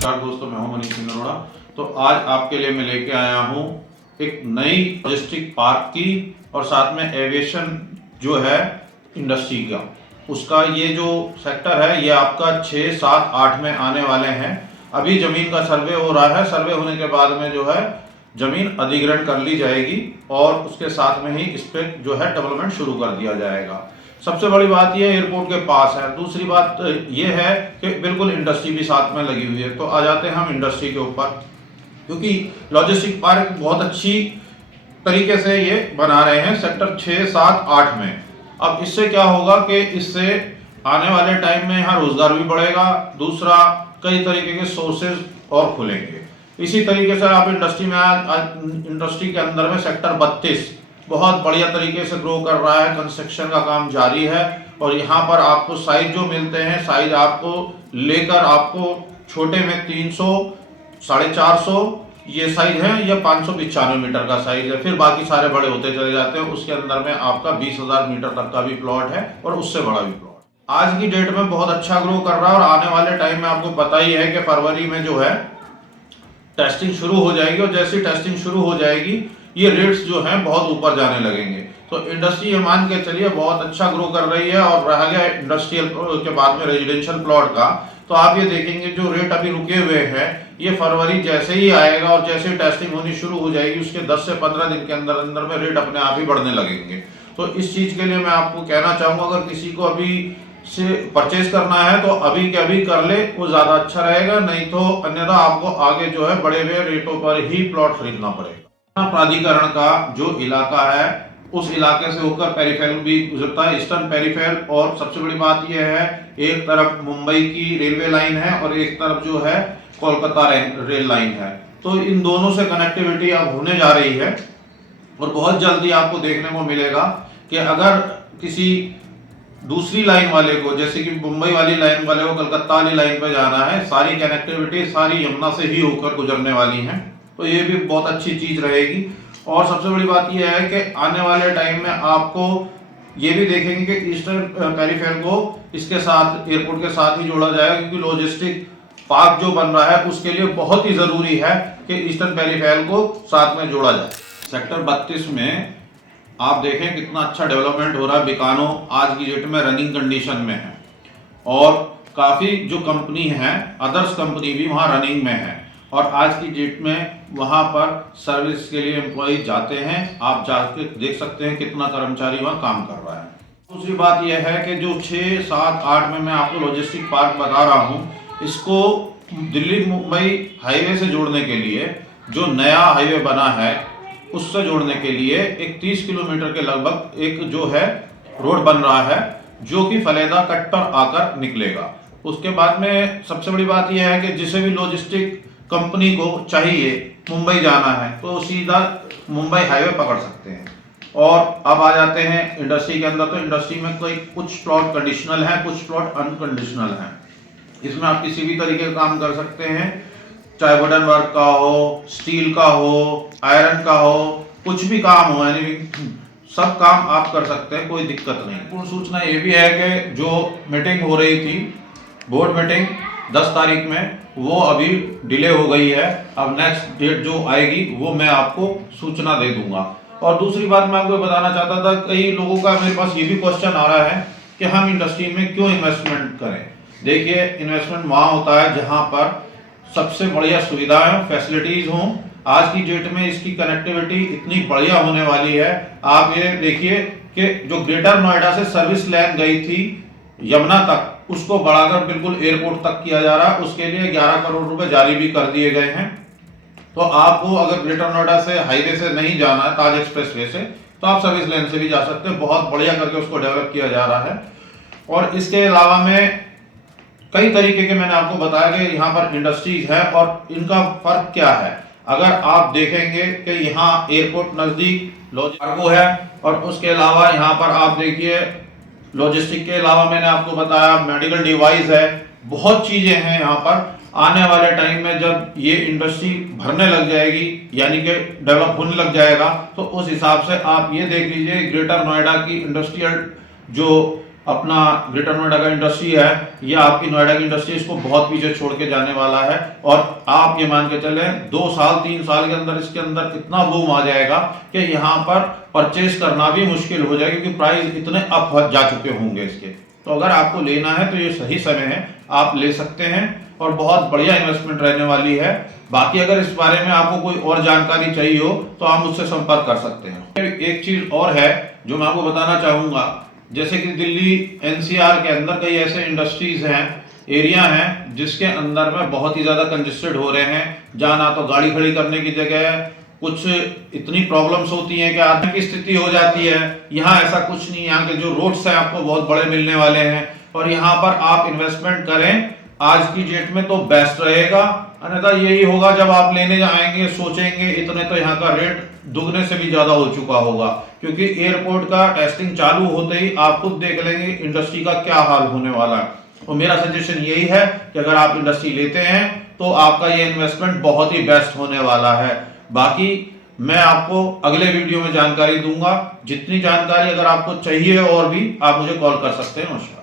नमस्कार दोस्तों, मैं हूं मनीष सिंह अरोड़ा। तो आज आपके लिए मैं लेके आया हूं एक नई लॉजिस्टिक पार्क की और साथ में एविएशन जो है इंडस्ट्री का, उसका ये जो सेक्टर है ये आपका 6, 7, 8 में आने वाले हैं। अभी ज़मीन का सर्वे हो रहा है। सर्वे होने के बाद में जो है ज़मीन अधिग्रहण कर ली जाएगी और उसके साथ में ही इस पर जो है डेवलपमेंट शुरू कर दिया जाएगा। सबसे बड़ी बात यह एयरपोर्ट के पास है। दूसरी बात यह है कि बिल्कुल इंडस्ट्री भी साथ में लगी हुई है। तो आ जाते हैं हम इंडस्ट्री के ऊपर, क्योंकि लॉजिस्टिक पार्क बहुत अच्छी तरीके से ये बना रहे हैं सेक्टर 6, 7, 8 में। अब इससे क्या होगा कि इससे आने वाले टाइम में यहाँ रोजगार भी बढ़ेगा, दूसरा कई तरीके के सोर्सेज और खुलेंगे। इसी तरीके से आप इंडस्ट्री में इंडस्ट्री के अंदर में सेक्टर 32 बहुत बढ़िया तरीके से ग्रो कर रहा है। कंस्ट्रक्शन का काम जारी है और यहाँ पर आपको साइज जो मिलते हैं, साइज आपको लेकर आपको छोटे में 300, 450 ये साइज है, या 595 मीटर का साइज है। फिर बाकी सारे बड़े होते चले जाते हैं। उसके अंदर में आपका 20,000 मीटर तक का भी प्लॉट है और उससे बड़ा भी प्लॉट। आज की डेट में बहुत अच्छा ग्रो कर रहा है और आने वाले टाइम में आपको पता ही है कि फरवरी में जो है टेस्टिंग शुरू हो जाएगी और जैसी टेस्टिंग शुरू हो जाएगी ये रेट्स जो हैं बहुत ऊपर जाने लगेंगे। तो इंडस्ट्री ये मान के चलिए बहुत अच्छा ग्रो कर रही है। और रह गया इंडस्ट्रियल के बाद में रेजिडेंशियल प्लॉट का, तो आप ये देखेंगे जो रेट अभी रुके हुए हैं ये फरवरी जैसे ही आएगा और जैसे टेस्टिंग होनी शुरू हो जाएगी उसके 10 से 15 दिन के अंदर अंदर में रेट अपने आप ही बढ़ने लगेंगे। तो इस चीज के लिए मैं आपको कहना चाहूंगा, अगर किसी को अभी से परचेज करना है तो अभी के अभी कर ले, वो ज्यादा अच्छा रहेगा। नहीं तो अन्यथा आपको आगे जो है बड़े हुए रेटों पर ही प्लॉट खरीदना पड़ेगा। प्राधिकरण का जो इलाका है उस इलाके से होकर पेरिफेरल भी गुजरता है, ईस्टर्न पेरिफेरल। और सबसे बड़ी बात यह है, एक तरफ मुंबई की रेलवे लाइन है और एक तरफ जो है कोलकाता रेल लाइन है। तो इन दोनों से कनेक्टिविटी अब होने जा रही है और बहुत जल्दी आपको देखने को मिलेगा कि अगर किसी दूसरी लाइन वाले को, जैसे कि मुंबई वाली लाइन वाले को कलकत्ता वाली लाइन पे जाना है, सारी कनेक्टिविटी सारी यमुना से ही होकर गुजरने वाली है। तो ये भी बहुत अच्छी चीज रहेगी। और सबसे बड़ी बात यह है कि आने वाले टाइम में आपको ये भी देखेंगे कि ईस्टर्न पेरिफेरल को इसके साथ एयरपोर्ट के साथ ही जोड़ा जाएगा, क्योंकि लॉजिस्टिक पार्क जो बन रहा है उसके लिए बहुत ही जरूरी है कि ईस्टर्न पेरिफेरल को साथ में जोड़ा जाए। सेक्टर 32 में आप देखें कितना अच्छा डेवलपमेंट हो रहा है। बिकानो आज की डेट में रनिंग कंडीशन में है और काफी जो कंपनी है, अदर्स कंपनी भी वहाँ रनिंग में है। और आज की डेट में वहाँ पर सर्विस के लिए एम्प्लॉय जाते हैं, आप जाके देख सकते हैं कितना कर्मचारी वहाँ काम कर रहा है। दूसरी बात यह है कि जो 6, 7, 8 में मैं आपको लॉजिस्टिक पार्क बता रहा हूँ, इसको दिल्ली मुंबई हाईवे से जोड़ने के लिए जो नया हाईवे बना है उससे जोड़ने के लिए एक 30 किलोमीटर के लगभग एक जो है रोड बन रहा है, जो कि फलेदा कट पर आकर निकलेगा। उसके बाद में सबसे बड़ी बात यह है कि जिसे भी लॉजिस्टिक कंपनी को चाहिए मुंबई जाना है तो सीधा मुंबई हाईवे पकड़ सकते हैं। और अब आ जाते हैं इंडस्ट्री के अंदर। तो इंडस्ट्री में कोई कुछ प्लॉट कंडीशनल है, कुछ प्लॉट अनकंडीशनल है। इसमें आप किसी भी तरीके का काम कर सकते हैं, चाहे वुडन वर्क का हो, स्टील का हो, आयरन का हो, कुछ भी काम हो, यानी सब काम आप कर सकते हैं, कोई दिक्कत नहीं। पूर्ण सूचना ये भी है कि जो मीटिंग हो रही थी, बोर्ड मीटिंग 10 तारीख में, वो अभी डिले हो गई है। अब नेक्स्ट डेट जो आएगी वो मैं आपको सूचना दे दूंगा। और दूसरी बात मैं आपको बताना चाहता था, कई लोगों का मेरे पास ये भी क्वेश्चन आ रहा है कि हम इंडस्ट्री में क्यों इन्वेस्टमेंट करें। देखिए, इन्वेस्टमेंट वहाँ होता है जहाँ पर सबसे बढ़िया सुविधाएं, फैसिलिटीज हों। आज की डेट में इसकी कनेक्टिविटी इतनी बढ़िया होने वाली है। आप ये देखिए कि जो ग्रेटर नोएडा से सर्विस लाइन गई थी यमुना तक, उसको बढ़ाकर बिल्कुल एयरपोर्ट तक किया जा रहा है। उसके लिए 11 करोड़ रुपए जारी भी कर दिए गए हैं। तो आपको अगर ग्रेटर नोएडा से हाईवे से नहीं जाना है, ताज एक्सप्रेस वे से, तो आप सर्विस लाइन से भी जा सकते हैं। बहुत बढ़िया करके उसको डेवलप किया जा रहा है। और इसके अलावा में कई तरीके के मैंने आपको बताया कि यहाँ पर इंडस्ट्रीज है और इनका फर्क क्या है। अगर आप देखेंगे कि यहाँ एयरपोर्ट नजदीक कार्गो है और उसके अलावा यहाँ पर आप देखिए लॉजिस्टिक के अलावा मैंने आपको बताया मेडिकल डिवाइस है, बहुत चीजें हैं यहाँ पर। आने वाले टाइम में जब ये इंडस्ट्री भरने लग जाएगी, यानी कि डेवलप होने लग जाएगा, तो उस हिसाब से आप ये देख लीजिए ग्रेटर नोएडा की इंडस्ट्रियल जो अपना ग्रेटर नोएडा का इंडस्ट्री है, ये आपकी नोएडा की इंडस्ट्री इसको बहुत पीछे छोड़ के जाने वाला है। और आप ये मान के चले 2 साल 3 साल के अंदर इसके अंदर इतना बूम आ जाएगा कि यहाँ पर परचेज करना भी मुश्किल हो जाएगा, क्योंकि प्राइस इतने अप जा चुके होंगे इसके। तो अगर आपको लेना है तो ये सही समय है, आप ले सकते हैं और बहुत बढ़िया इन्वेस्टमेंट रहने वाली है। बाकी अगर इस बारे में आपको कोई और जानकारी चाहिए हो तो आप मुझसे संपर्क कर सकते हैं। एक चीज और है जो मैं आपको बताना चाहूंगा, जैसे कि दिल्ली एनसीआर के अंदर कई ऐसे इंडस्ट्रीज हैं, एरिया हैं जिसके अंदर में बहुत ही ज्यादा कंजेस्टेड हो रहे हैं, जहां ना तो गाड़ी खड़ी करने की जगह है, कुछ इतनी प्रॉब्लम्स होती हैं कि आदमी की स्थिति हो जाती है। यहाँ ऐसा कुछ नहीं, यहाँ के जो रोड्स हैं आपको बहुत बड़े मिलने वाले हैं और यहाँ पर आप इन्वेस्टमेंट करें आज की डेट में तो बेस्ट रहेगा। अन्यथा यही होगा जब आप लेने जाएंगे सोचेंगे इतने तो यहाँ का रेट दुगने से भी ज्यादा हो चुका होगा, क्योंकि एयरपोर्ट का टेस्टिंग चालू होते ही आप खुद देख लेंगे इंडस्ट्री का क्या हाल होने वाला है। तो मेरा सजेशन यही है कि अगर आप इंडस्ट्री लेते हैं तो आपका ये इन्वेस्टमेंट बहुत ही बेस्ट होने वाला है। बाकी मैं आपको अगले वीडियो में जानकारी दूंगा। जितनी जानकारी अगर आपको चाहिए और भी आप मुझे कॉल कर सकते हैं। नमस्कार।